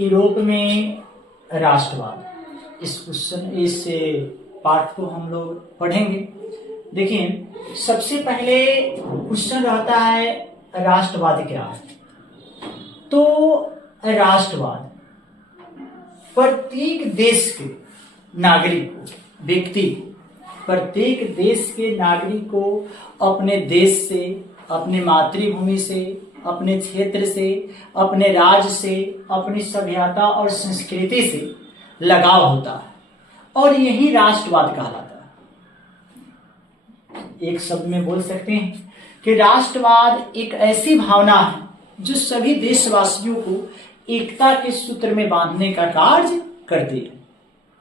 Europe में राष्ट्रवाद, इस पाठ को हम लोग पढ़ेंगे। देखिए, सबसे पहले क्वेश्चन रहता है राष्ट्रवाद क्या है। तो राष्ट्रवाद प्रत्येक देश के नागरिक को, व्यक्ति को, प्रत्येक देश के नागरिक को अपने देश से, अपने मातृभूमि से, अपने क्षेत्र से, अपने राज्य से, अपनी सभ्यता और संस्कृति से लगाव होता है और यही राष्ट्रवाद कहलाता है। एक शब्द में बोल सकते हैं कि राष्ट्रवाद एक ऐसी भावना है जो सभी देशवासियों को एकता के सूत्र में बांधने का कार्य करती है।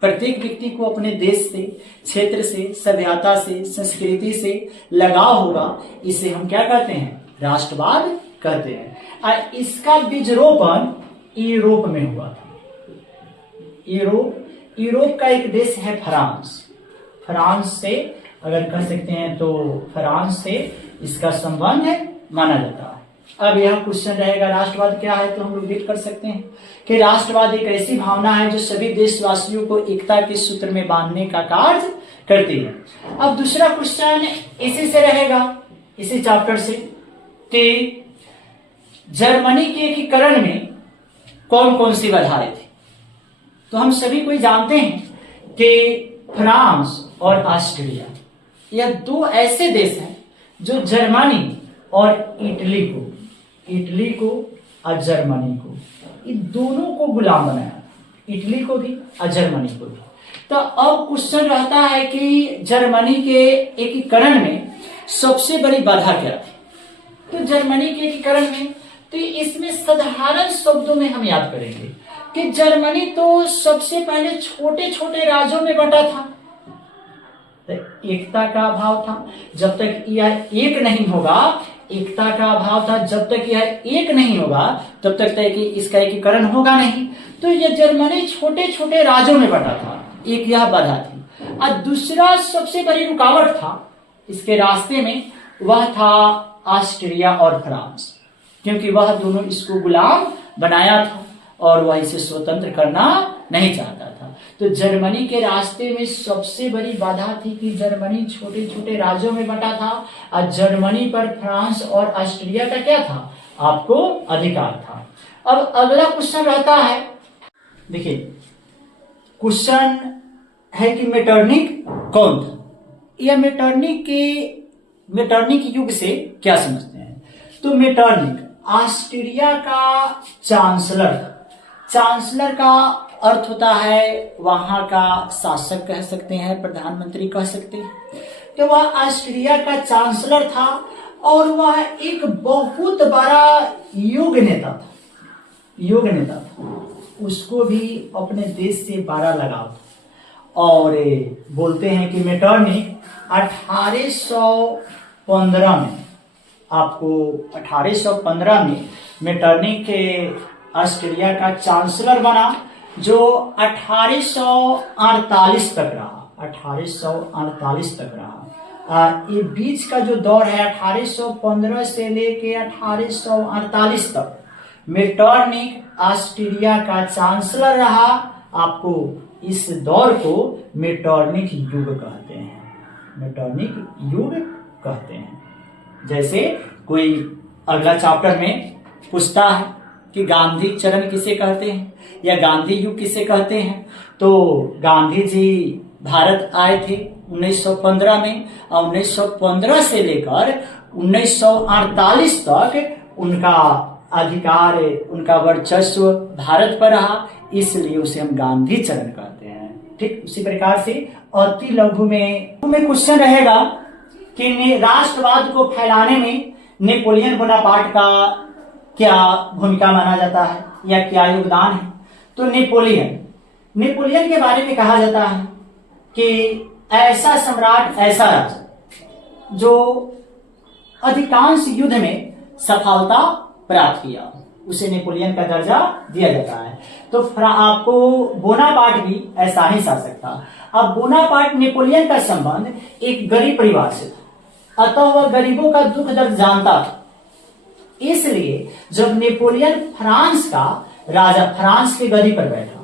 प्रत्येक व्यक्ति को अपने देश से, क्षेत्र से, सभ्यता से, संस्कृति से लगाव होगा, इसे हम क्या कहते हैं? राष्ट्रवाद कहते हैं। और इसका बीजरोपण यूरोप में हुआ था। यूरोप का एक देश है फ्रांस से, अगर कह सकते हैं तो फ्रांस से इसका संबंध माना जाता है। अब यह क्वेश्चन रहेगा राष्ट्रवाद क्या है, तो हम लोग वेट कर सकते हैं कि राष्ट्रवाद एक ऐसी भावना है जो सभी देशवासियों को एकता के सूत्र में बांधने का कार्य करती है। अब दूसरा क्वेश्चन इसी से रहेगा, इसी चैप्टर से, कि जर्मनी के एकीकरण में कौन कौन सी बाधाएं थी। तो हम सभी कोई जानते हैं कि फ्रांस और ऑस्ट्रिया, यह दो ऐसे देश हैं जो जर्मनी और इटली को और जर्मनी को, इन दोनों को गुलाम बनाया, इटली को भी और जर्मनी को भी। तो अब क्वेश्चन रहता है कि जर्मनी के एकीकरण में सबसे बड़ी बाधा क्या थी। तो जर्मनी के एकीकरण में, तो इसमें साधारण शब्दों में हम याद करेंगे कि जर्मनी तो सबसे पहले छोटे छोटे राज्यों में बटा था। एकता का अभाव था, जब तक यह एक नहीं होगा, एकता का अभाव था, जब तक यह एक नहीं होगा तब तक कि इसका एकीकरण होगा नहीं। तो यह जर्मनी छोटे छोटे राज्यों में बटा था, एक यह बाधा थी। और दूसरा सबसे बड़ी रुकावट था इसके रास्ते में, वह था ऑस्ट्रिया और फ्रांस, क्योंकि वह दोनों इसको गुलाम बनाया था और वह इसे स्वतंत्र करना नहीं चाहता था। तो जर्मनी के रास्ते में सबसे बड़ी बाधा थी कि जर्मनी छोटे छोटे राज्यों में बटा था और जर्मनी पर फ्रांस और ऑस्ट्रिया का क्या था? आपको अधिकार था। अब अगला क्वेश्चन रहता है, देखिए क्वेश्चन है कि मेटरनिख कौन था, या मेटरनिख युग से क्या समझते हैं। तो मेटरनिख ऑस्ट्रिया का चांसलर था। चांसलर का अर्थ होता है वहां का शासक कह सकते हैं, प्रधानमंत्री कह सकते हैं। तो वह ऑस्ट्रिया का चांसलर था और वह एक बहुत बड़ा युग नेता था। उसको भी अपने देश से बड़ा लगाव था और बोलते हैं कि मेटरनिख 1815 में, आपको 1815 में मेटरनिख ऑस्ट्रिया का चांसलर बना, जो 1848 तक रहा। 1848 तक रहा। ये बीच का जो दौर है 1815 से लेके 1848 तक मेटरनिख ऑस्ट्रिया का चांसलर रहा। आपको इस दौर को मेटरनिख युग कहते हैं, मेटरनिख युग कहते हैं। जैसे कोई अगला चैप्टर में पूछता है कि गांधी चरण किसे कहते हैं या गांधी युग किसे कहते हैं, तो गांधी जी भारत आए थे 1915 में और 1915 से लेकर 1948 तक उनका अधिकार, उनका वर्चस्व भारत पर रहा, इसलिए उसे हम गांधी चरण कहते हैं। ठीक उसी प्रकार से अति लघु में क्वेश्चन रहेगा कि राष्ट्रवाद को फैलाने में नेपोलियन बोनापार्ट का क्या भूमिका माना जाता है या क्या योगदान है। तो नेपोलियन के बारे में कहा जाता है कि ऐसा सम्राट, ऐसा राजा जो अधिकांश युद्ध में सफलता प्राप्त किया, उसे नेपोलियन का दर्जा दिया जाता है। तो आपको बोनापार्ट भी ऐसा ही शासक था। अब बोनापार्ट नेपोलियन का संबंध एक गरीब परिवार से था, अतः वह गरीबों का दुख दर्द जानता था। इसलिए जब नेपोलियन फ्रांस का राजा फ्रांस के गद्दी पर बैठा,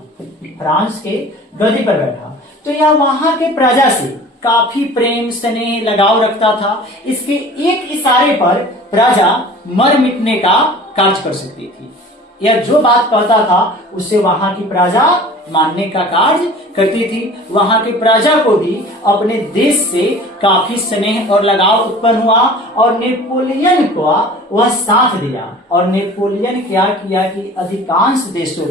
फ्रांस के गद्दी पर बैठा, तो यह वहां के प्रजा से काफी प्रेम स्नेह लगाव रखता था। इसके एक इशारे पर प्रजा मर मिटने का कार्य कर सकती थी। यह जो बात कहता था उसे वहां की प्रजा मानने का कार्य करती थी। वहां की प्रजा को भी अपने देश से काफी स्नेह और लगाव उत्पन्न हुआ और नेपोलियन को वह साथ दिया। और नेपोलियन क्या किया कि अधिकांश देशों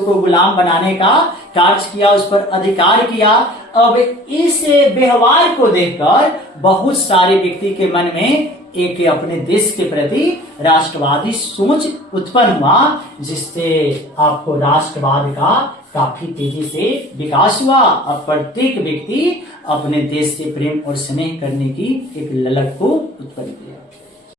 को गुलाम बनाने का कार्य किया, उस पर अधिकार किया। अब इस व्यवहार को देखकर बहुत सारे व्यक्ति के मन में एक अपने देश के प्रति राष्ट्रवादी सोच उत्पन्न हुआ, जिससे आपको राष्ट्रवाद का काफी तेजी से विकास हुआ। अब प्रत्येक व्यक्ति अपने देश से प्रेम और स्नेह करने की एक ललक को उत्पन्न किया।